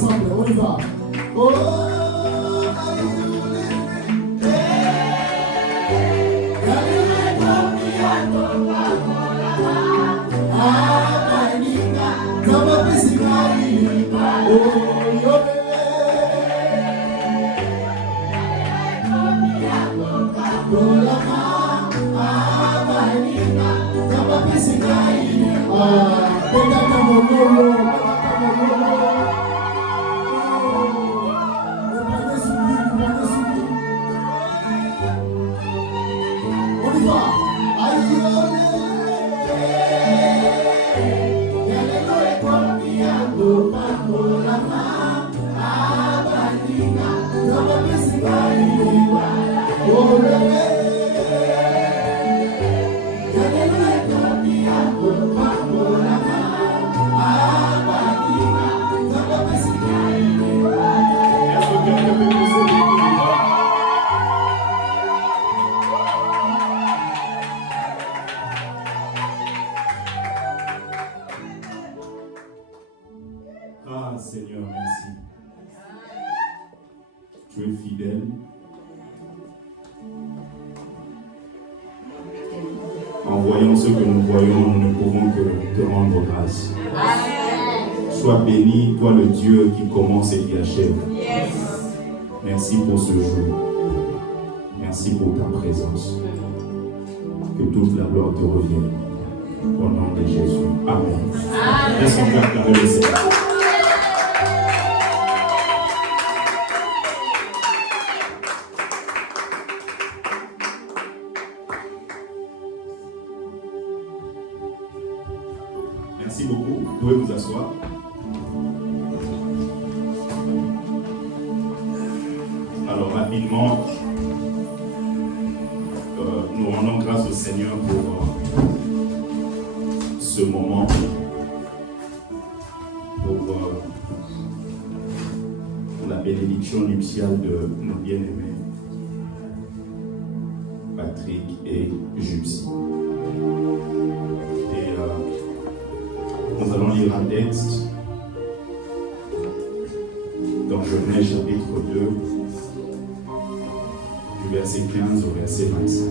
ensemble, on y va. Oh, Seigneur, merci. Tu es fidèle. En voyant ce que nous voyons, nous ne pouvons que te rendre grâce. Sois béni, toi le Dieu qui commence et qui achève. Merci pour ce jour. Merci pour ta présence. Que toute la gloire te revienne. Au nom de Jésus. Amen. Laisse-moi acclamer le Seigneur. Merci beaucoup. Vous pouvez vous asseoir. Alors rapidement, nous rendons grâce au Seigneur pour ce moment, pour la bénédiction nuptiale de nos bien-aimés Patrick et Juppsy. Et nous allons lire un texte dans Genèse chapitre 2, du verset 15 au verset 25.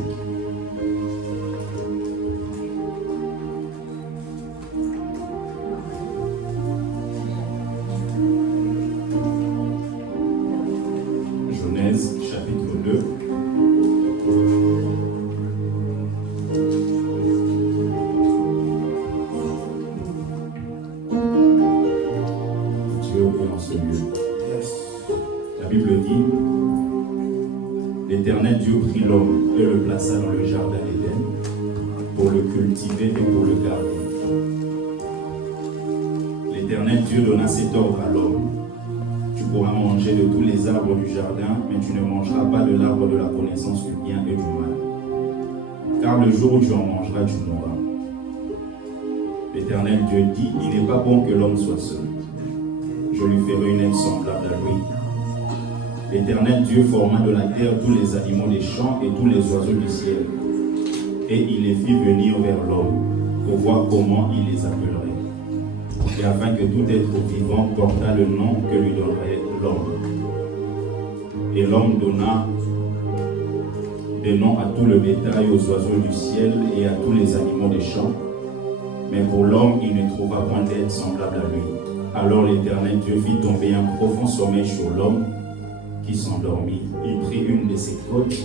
Genèse chapitre 2. Dieu est en ce lieu. La Bible dit: l'Éternel Dieu prit l'homme et le plaça dans le jardin d'Éden pour le cultiver et pour le garder. L'Éternel Dieu donna cet ordre à l'homme: tu pourras manger de tous les arbres du jardin, mais tu ne mangeras pas de l'arbre de la connaissance du bien et du mal. Car le jour où tu en mangeras, tu mourras. L'Éternel Dieu dit: il n'est pas bon que l'homme soit seul. Je lui ferai une aide semblable à lui. L'Éternel Dieu forma de la terre tous les animaux des champs et tous les oiseaux du ciel. Et il les fit venir vers l'homme pour voir comment il les appellerait. Et afin que tout être vivant portât le nom que lui donnerait l'homme. Et l'homme donna des noms à tout le bétail, aux oiseaux du ciel et à tous les animaux des champs. Mais pour l'homme, il ne trouva point d'aide semblable à lui. Alors l'Éternel Dieu fit tomber un profond sommeil sur l'homme qui s'endormit. Il prit une de ses côtes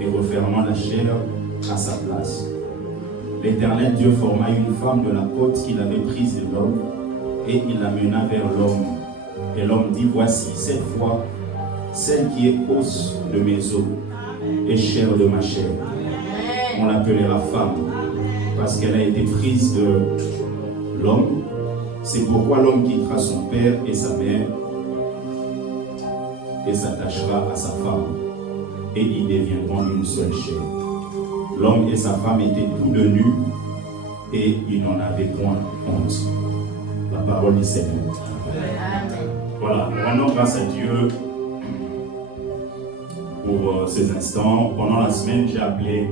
et refermant la chair à sa place. L'Éternel Dieu forma une femme de la côte qu'il avait prise de l'homme et il l'amena vers l'homme. Et l'homme dit: voici, cette fois, celle qui est os de mes os et chair de ma chair. On l'appellera femme parce qu'elle a été prise de l'homme. C'est pourquoi l'homme quittera son père et sa mère et s'attachera à sa femme, et ils deviendront une seule chair. L'homme et sa femme étaient tous deux nus, et ils n'en avaient point honte. La parole du Seigneur. Voilà, rendons grâce à Dieu pour ces instants. Pendant la semaine, j'ai appelé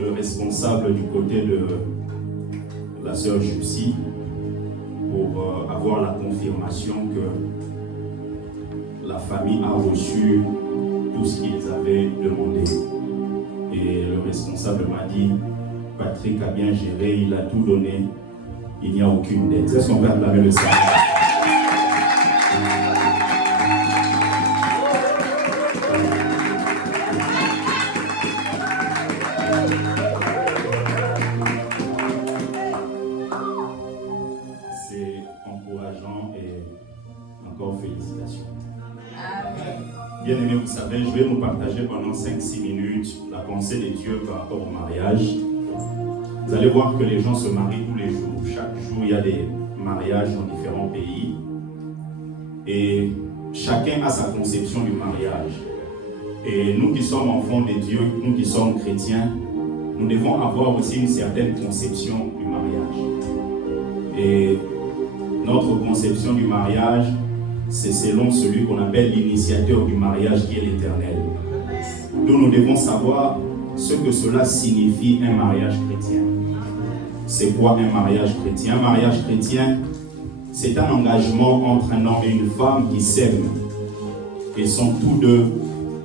le responsable du côté de la sœur Juppsy pour pour avoir la confirmation que la famille a reçu tout ce qu'ils avaient demandé. Et le responsable m'a dit, Patrick a bien géré, il a tout donné, il n'y a aucune dette. Est-ce qu'on peut acclamer le Seigneur? C'est encourageant et encore félicitations. Bien aimés, vous savez, je vais nous partager pendant 5-6 minutes la pensée de Dieu par rapport au mariage. Vous allez voir que les gens se marient tous les jours. Chaque jour, il y a des mariages dans différents pays. Et chacun a sa conception du mariage. Et nous qui sommes enfants de Dieu, nous qui sommes chrétiens, nous devons avoir aussi une certaine conception du mariage. Et notre conception du mariage, c'est selon celui qu'on appelle l'initiateur du mariage qui est l'Éternel. Nous devons savoir ce que cela signifie un mariage chrétien. C'est quoi un mariage chrétien? Un mariage chrétien, c'est un engagement entre un homme et une femme qui s'aiment et sont tous deux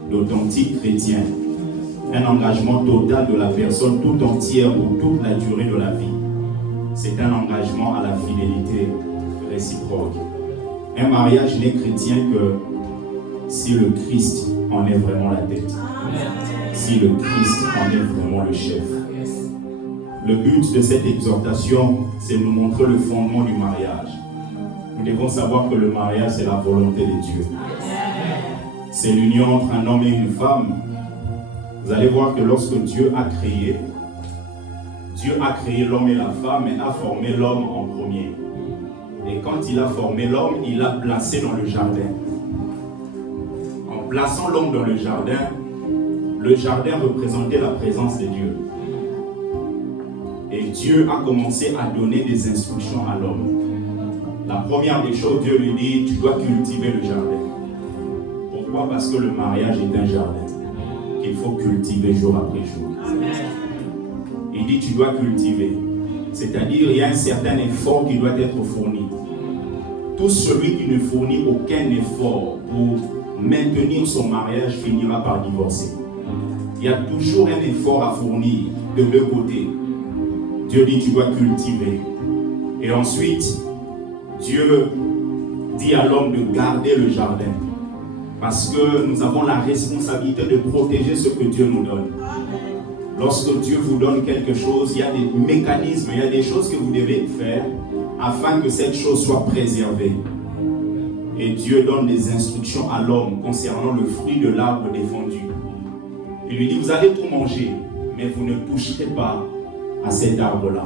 d'authentiques chrétiens. Un engagement total de la personne tout entière pour toute la durée de la vie. C'est un engagement à la fidélité réciproque. Un mariage n'est chrétien que si le Christ en est vraiment la tête. Si le Christ en est vraiment le chef. Le but de cette exhortation, c'est de nous montrer le fondement du mariage. Nous devons savoir que le mariage, c'est la volonté de Dieu. C'est l'union entre un homme et une femme. Vous allez voir que lorsque Dieu a créé l'homme et la femme et a formé l'homme en premier. Et quand il a formé l'homme, il l'a placé dans le jardin. En plaçant l'homme dans le jardin représentait la présence de Dieu. Et Dieu a commencé à donner des instructions à l'homme. La première des choses, Dieu lui dit, tu dois cultiver le jardin. Pourquoi? Parce que le mariage est un jardin qu'il faut cultiver jour après jour. Il dit, tu dois cultiver. C'est-à-dire, il y a un certain effort qui doit être fourni. Tout celui qui ne fournit aucun effort pour maintenir son mariage finira par divorcer. Il y a toujours un effort à fournir de deux côtés. Dieu dit, tu dois cultiver. Et ensuite, Dieu dit à l'homme de garder le jardin. Parce que nous avons la responsabilité de protéger ce que Dieu nous donne. Lorsque Dieu vous donne quelque chose, il y a des mécanismes, il y a des choses que vous devez faire afin que cette chose soit préservée. Et Dieu donne des instructions à l'homme concernant le fruit de l'arbre défendu. Il lui dit, vous allez tout manger, mais vous ne toucherez pas à cet arbre-là.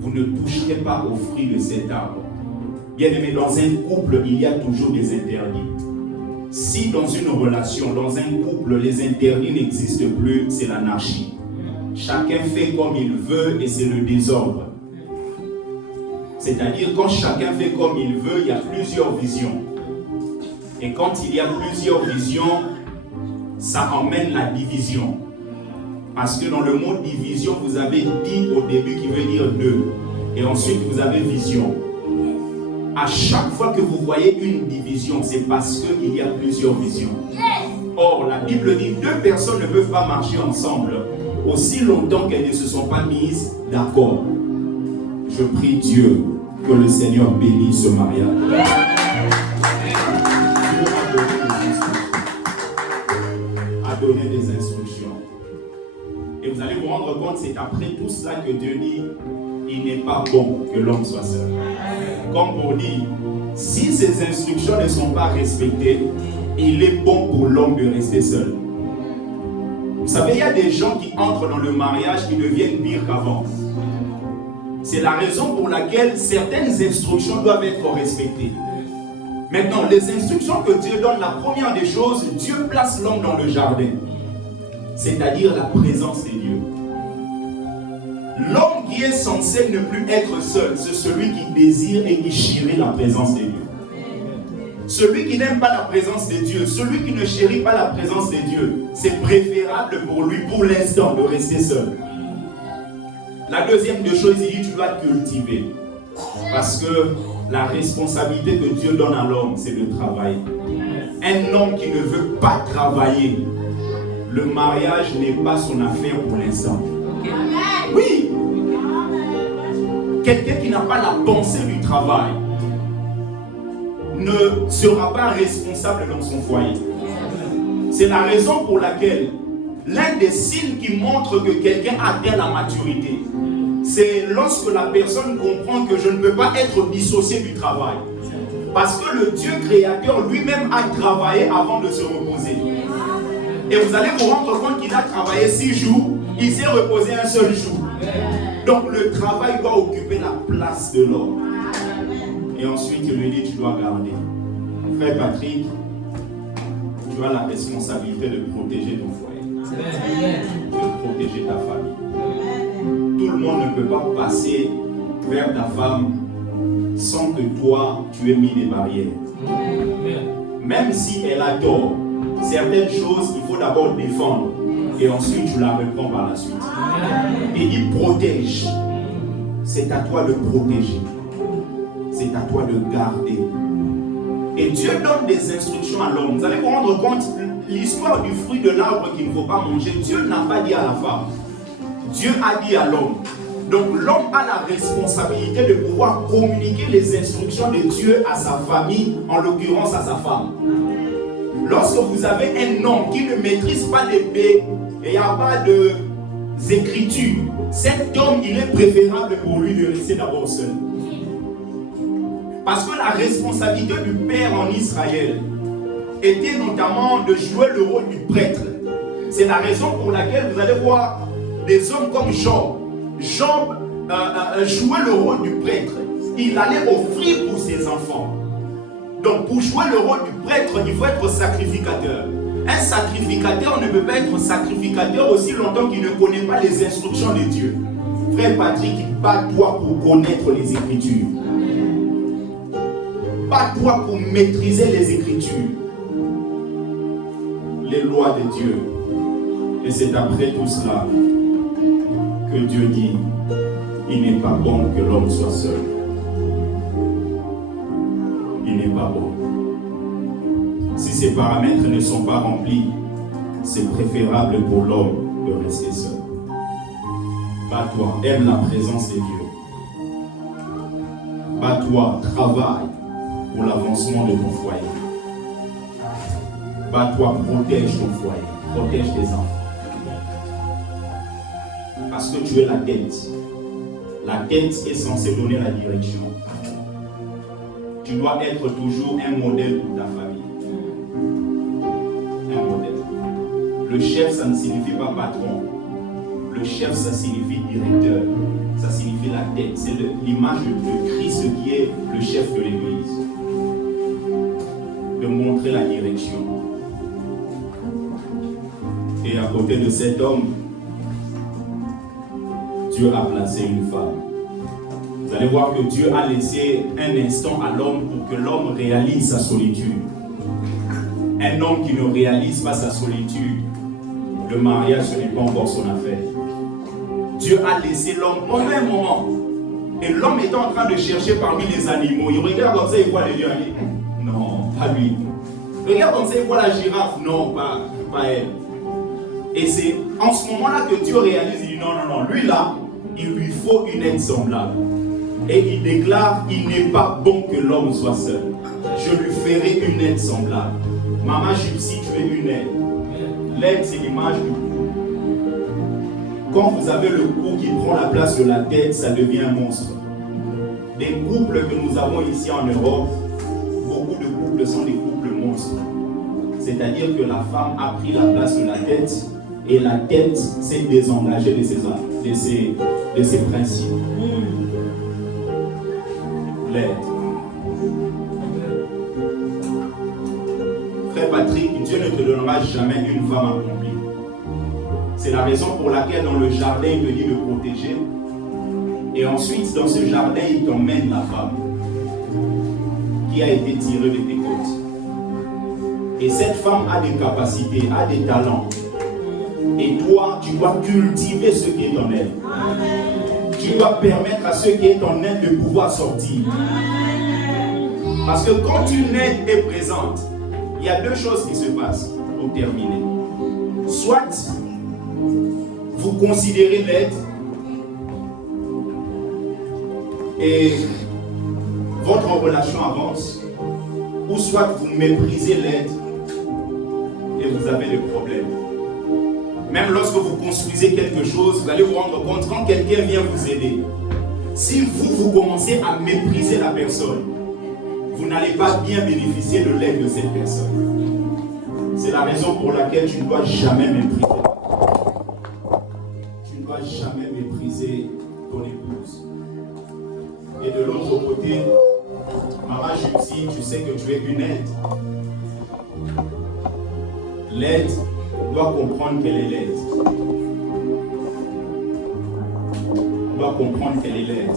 Vous ne toucherez pas aux fruits de cet arbre. Bien aimé, dans un couple, il y a toujours des interdits. Si dans une relation, dans un couple, les interdits n'existent plus, c'est l'anarchie. Chacun fait comme il veut et c'est le désordre. C'est-à-dire, quand chacun fait comme il veut, il y a plusieurs visions. Et quand il y a plusieurs visions, ça emmène la division. Parce que dans le mot division, vous avez dit au début qui veut dire deux. Et ensuite, vous avez vision. À chaque fois que vous voyez une division, c'est parce qu'il y a plusieurs visions. Or, la Bible dit, deux personnes ne peuvent pas marcher ensemble aussi longtemps qu'elles ne se sont pas mises d'accord. Je prie Dieu que le Seigneur bénisse ce mariage. A donné des instructions. Et vous allez vous rendre compte, c'est après tout cela que Dieu dit, il n'est pas bon que l'homme soit seul. Comme pour dire, si ces instructions ne sont pas respectées, il est bon pour l'homme de rester seul. Vous savez, il y a des gens qui entrent dans le mariage qui deviennent pires qu'avant. C'est la raison pour laquelle certaines instructions doivent être respectées. Maintenant, les instructions que Dieu donne, la première des choses, Dieu place l'homme dans le jardin. C'est-à-dire la présence de Dieu. L'homme qui est censé ne plus être seul, c'est celui qui désire et qui chérit la présence de Dieu. Celui qui n'aime pas la présence de Dieu, celui qui ne chérit pas la présence de Dieu, c'est préférable pour lui, pour l'instant, de rester seul. La deuxième des choses, il dit, tu dois cultiver. Parce que La responsabilité que Dieu donne à l'homme, c'est de travailler. Un homme qui ne veut pas travailler, le mariage n'est pas son affaire pour l'instant. Oui. Quelqu'un qui n'a pas la pensée du travail ne sera pas responsable dans son foyer. C'est la raison pour laquelle l'un des signes qui montre que quelqu'un atteint la maturité, c'est lorsque la personne comprend que je ne peux pas être dissocié du travail. Parce que le Dieu créateur lui-même a travaillé avant de se reposer. Et vous allez vous rendre compte qu'il a travaillé 6 jours, il s'est reposé un seul jour. Donc le travail doit occuper la place de l'homme. Et ensuite il lui dit, tu dois garder. Frère Patrick, tu as la responsabilité de protéger ton foyer. De protéger ta famille. Tout le monde ne peut pas passer vers ta femme sans que toi, tu aies mis des barrières. Même si elle a tort, certaines choses, il faut d'abord défendre. Et ensuite, tu la reprends par la suite. Et il protège. C'est à toi de protéger. C'est à toi de garder. Et Dieu donne des instructions à l'homme. Vous allez vous rendre compte, l'histoire du fruit de l'arbre qu'il ne faut pas manger, Dieu n'a pas dit à la femme. Dieu a dit à l'homme. Donc l'homme a la responsabilité de pouvoir communiquer les instructions de Dieu à sa famille, en l'occurrence à sa femme. Lorsque vous avez un homme qui ne maîtrise pas l'épée et il n'y a pas d'écriture, cet homme, il est préférable pour lui de rester d'abord seul. Parce que la responsabilité du père en Israël était notamment de jouer le rôle du prêtre. C'est la raison pour laquelle vous allez voir des hommes comme Job. Job jouait le rôle du prêtre. Il allait offrir pour ses enfants. Donc pour jouer le rôle du prêtre, il faut être sacrificateur. Un sacrificateur ne peut pas être sacrificateur aussi longtemps qu'il ne connaît pas les instructions de Dieu. Frère Patrick, bats-toi pour connaître les Écritures. Bats-toi pour maîtriser les Écritures. Les lois de Dieu. Et c'est après tout cela que Dieu dit, il n'est pas bon que l'homme soit seul. Il n'est pas bon. Si ces paramètres ne sont pas remplis, c'est préférable pour l'homme de rester seul. Bats-toi, aime la présence de Dieu. Bats-toi, travaille pour l'avancement de ton foyer. Bats-toi, protège ton foyer, protège tes enfants. Parce que tu es la tête. La tête est censée donner la direction. Tu dois être toujours un modèle pour ta famille. Un modèle. Le chef, ça ne signifie pas patron. Le chef, ça signifie directeur. Ça signifie la tête. C'est l'image de Christ qui est le chef de l'Église. De montrer la direction. Et à côté de cet homme, Dieu a placé une femme. Vous allez voir que Dieu a laissé un instant à l'homme pour que l'homme réalise sa solitude. Un homme qui ne réalise pas sa solitude, le mariage, ce n'est pas encore son affaire. Dieu a laissé l'homme pendant un moment. Et l'homme était en train de chercher parmi les animaux. Il regarde comme ça, il voit les lions. Non, pas lui. Il regarde comme ça, il voit la girafe. Non, pas elle. Et c'est en ce moment-là que Dieu réalise, il dit non, lui là, il lui faut une aide semblable. Et il déclare, il n'est pas bon que l'homme soit seul. Je lui ferai une aide semblable. Maman Gypsy, tu es une aide. L'aide, c'est l'image du cou. Quand vous avez le cou qui prend la place de la tête, ça devient un monstre. Les couples que nous avons ici en Europe, beaucoup de couples sont des couples monstres. C'est-à-dire que la femme a pris la place de la tête et la tête s'est désengagée de ses principes. L'aide. Frère Patrick, Dieu ne te donnera jamais une femme accomplie. C'est la raison pour laquelle dans le jardin, il te dit de protéger. Et ensuite, dans ce jardin, il t'emmène la femme qui a été tirée de tes côtes. Et cette femme a des capacités, a des talents. Et toi, tu dois cultiver ce qui est en elle. Tu dois permettre à ce qui est en elle de pouvoir sortir. Parce que quand une aide est présente, il y a deux choses qui se passent pour terminer. Soit vous considérez l'aide et votre relation avance, ou soit vous méprisez l'aide et vous avez des problèmes. Même lorsque vous construisez quelque chose, vous allez vous rendre compte quand quelqu'un vient vous aider. Si vous commencez à mépriser la personne, vous n'allez pas bien bénéficier de l'aide de cette personne. C'est la raison pour laquelle tu ne dois jamais mépriser. Tu ne dois jamais mépriser ton épouse. Et de l'autre côté, Mama Gypsy, tu sais que tu es une aide. L'aide doit comprendre qu'elle est l'aide. Doit comprendre qu'elle est l'aide.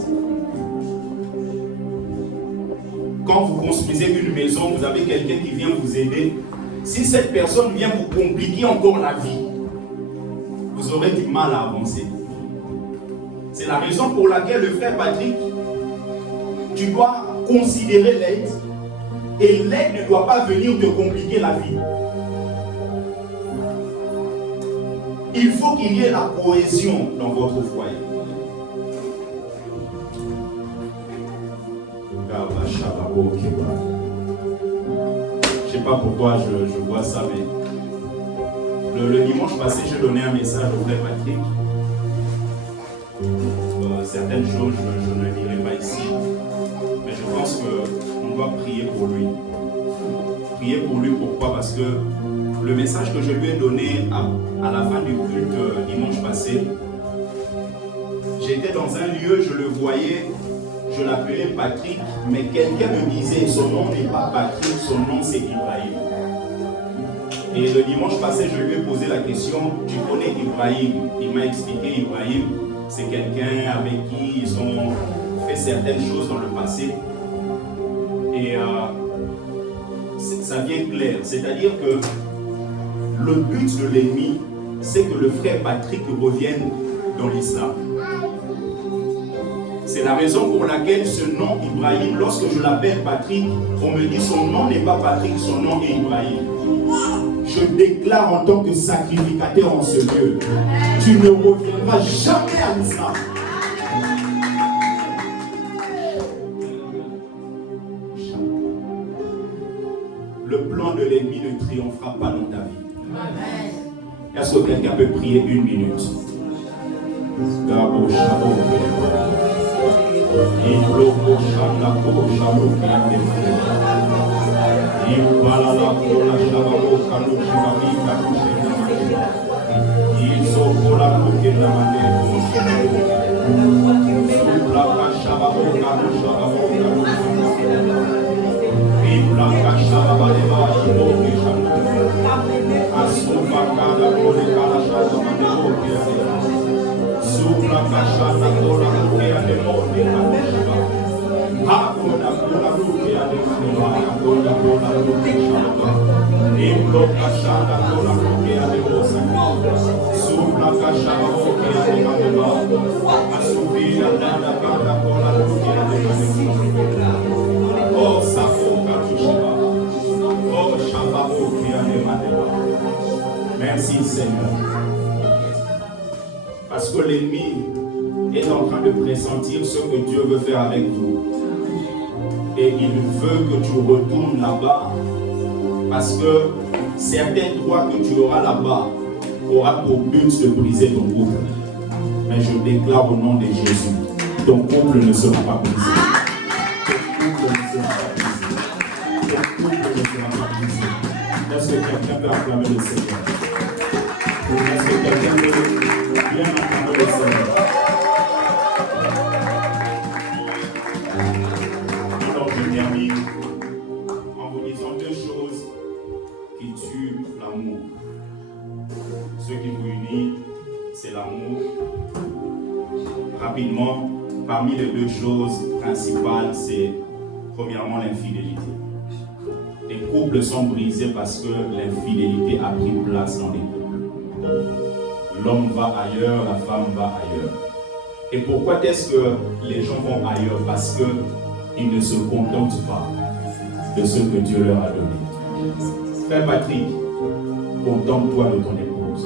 Quand vous construisez une maison, vous avez quelqu'un qui vient vous aider. Si cette personne vient vous compliquer encore la vie, vous aurez du mal à avancer. C'est la raison pour laquelle le frère Patrick, tu dois considérer l'aide et l'aide ne doit pas venir te compliquer la vie. Il faut qu'il y ait la cohésion dans votre foyer. Je ne sais pas pourquoi je vois ça, mais le dimanche passé, j'ai donné un message au frère Patrick. Certaines choses, je ne dirai pas ici, mais je pense qu'on doit prier pour lui. Prier pour lui, pourquoi? Parce que le message que je lui ai donné à la fin du culte dimanche passé, j'étais dans un lieu, je le voyais, je l'appelais Patrick, mais quelqu'un me disait son nom n'est pas Patrick, son nom c'est Ibrahim. Et le dimanche passé, je lui ai posé la question, tu connais Ibrahim? Il m'a expliqué Ibrahim, c'est quelqu'un avec qui ils ont fait certaines choses dans le passé. Et ça devient clair, c'est-à-dire que le but de l'ennemi, c'est que le frère Patrick revienne dans l'islam. C'est la raison pour laquelle ce nom Ibrahim, lorsque je l'appelle Patrick, on me dit son nom n'est pas Patrick, son nom est Ibrahim. Je déclare en tant que sacrificateur en ce lieu, tu ne reviendras jamais à l'islam. Le plan de l'ennemi ne triomphera pas dans ta vie. Est-ce que quelqu'un peut prier une minute? Merci Seigneur. Parce que l'ennemi est en train de pressentir ce que Dieu veut faire avec vous. Et il veut que tu retournes là-bas. Parce que certains droits que tu auras là-bas aura pour but de briser ton couple. Mais je déclare au nom de Jésus, ton couple ne sera pas brisé. Ton couple ne sera pas brisé. Ton couple ne sera pas brisé. Est-ce que quelqu'un peut acclamer le Seigneur? Est-ce que quelqu'un peut bien acclamer le Seigneur? Alors je termine en vous disant deux choses qui tuent l'amour. Ce qui vous unit, c'est l'amour. Rapidement, parmi les deux choses principales, c'est premièrement l'infidélité. Les couples sont brisés parce que l'infidélité a pris place dans les couples. L'homme va ailleurs, la femme va ailleurs. Et pourquoi est-ce que les gens vont ailleurs? Parce qu'ils ne se contentent pas. de ce que Dieu leur a donné. Frère Patrick, contente-toi de ton épouse.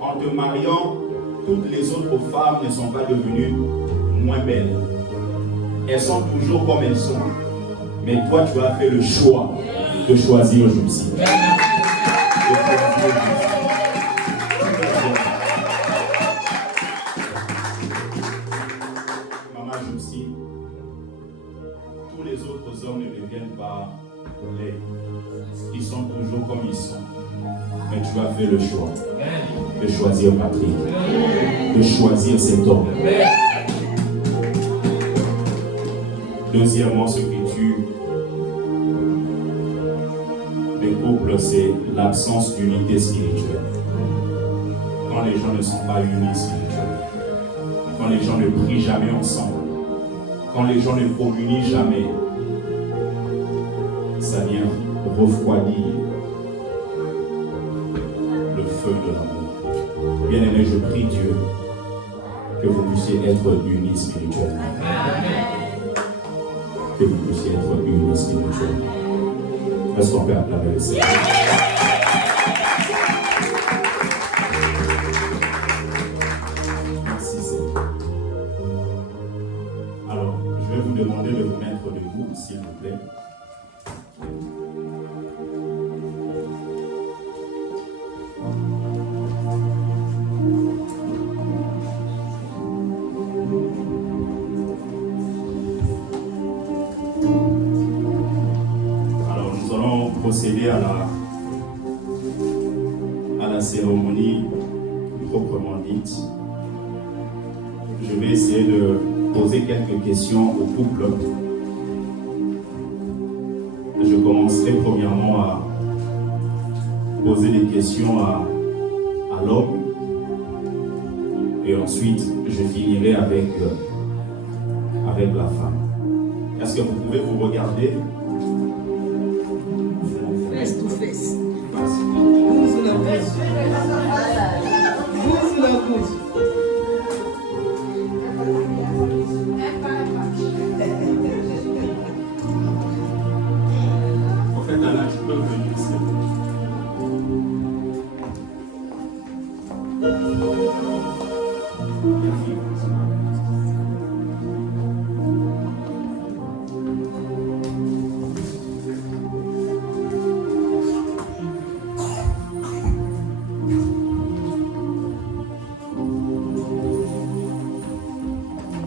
En te mariant, toutes les autres femmes ne sont pas devenues moins belles. Elles sont toujours comme elles sont. Mais toi, tu as fait le choix de choisir Gypsy. Maman Gypsy, tous les autres hommes ne deviennent pas laids. Ils sont toujours comme ils sont. Mais tu as fait le choix de choisir Patrick, de choisir cet homme. Deuxièmement, ce qui tue les couples, c'est l'absence d'unité spirituelle. Quand les gens ne sont pas unis spirituellement, quand les gens ne prient jamais ensemble, quand les gens ne communient jamais, ça vient refroidir le feu de l'amour. Bien-aimé, je prie Dieu que vous puissiez être unis spirituellement. Que vous puissiez être unis spirituellement. Est-ce qu'on peut acclamer le Seigneur? Merci Seigneur. Alors, je vais vous demander de vous mettre debout, s'il vous plaît. Procéder à la cérémonie proprement dite. Je vais essayer de poser quelques questions au couple. Je commencerai premièrement à poser des questions à l'homme et ensuite je finirai avec la femme. Est-ce que vous pouvez vous regarder? Face to face. Vas-y. Bouge la bouche. Bouge la bouche. En fait, Anna, je peux venir ici.